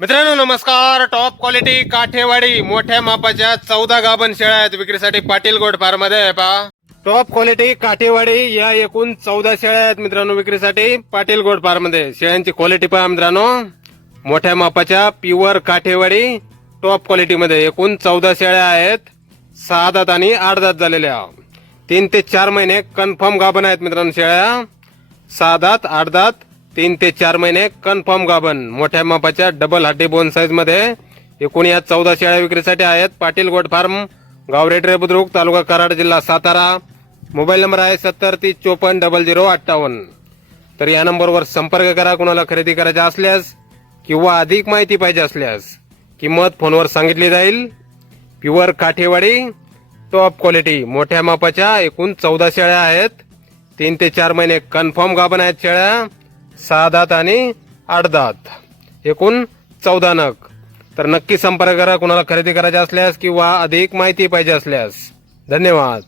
मित्रांनो नमस्कार. Top quality Kathiawadi मोठ्या मापाच्या 14 गाभण शेळ्या आहेत विक्रीसाठी पाटील गोट फार्म मध्ये आहे पहा. टॉप क्वालिटी काठेवाडी या एकूण 14 शेळ्या आहेत मित्रांनो विक्रीसाठी पाटील गोट फार्म मध्ये. शेळ्यांची क्वालिटी पहा मित्रांनो, मोठ्या मापाच्या प्युअर काठेवाडी टॉप क्वालिटी मध्ये एकूण 14 शेळ्या आहेत. 6 दात आणि 8 दात झालेल्या. 3 ते 4 महिने कन्फर्म गाभण आहेत मित्रांनो शेळ्या. 6 दात 8 दात 3 ते 4 महिने कन्फर्म गाभण मोठ्या मापाच्या डबल हाटी बोन साईज मध्ये एकूण या 14 शेळ्या विक्रीसाठी आहेत. पाटील गोट फार्म, गाव रेटरे बुद्रुक, तालुका कराड, जिल्हा सातारा. मोबाईल नंबर आहे 7030540058. तर या नंबरवर संपर्क करा. कुणाला खरेदी करायची असल्यास किंवा अधिक माहिती पाहिजे असल्यास किंमत फोनवर सांगितली जाईल. प्युअर काठेवाडी टॉप क्वालिटी मोठ्या मापाच्या एकूण 14 शेळ्या आहेत. 3 ते 4 महिने कन्फर्म गाभण आहेत शेळ्या. 6 दात आणि 8 दात एकूण 14 नग. तर नक्की संपर्क करा कुणाला खरेदी करायची असल्यास किंवा अधिक माहिती पाहिजे असल्यास. धन्यवाद.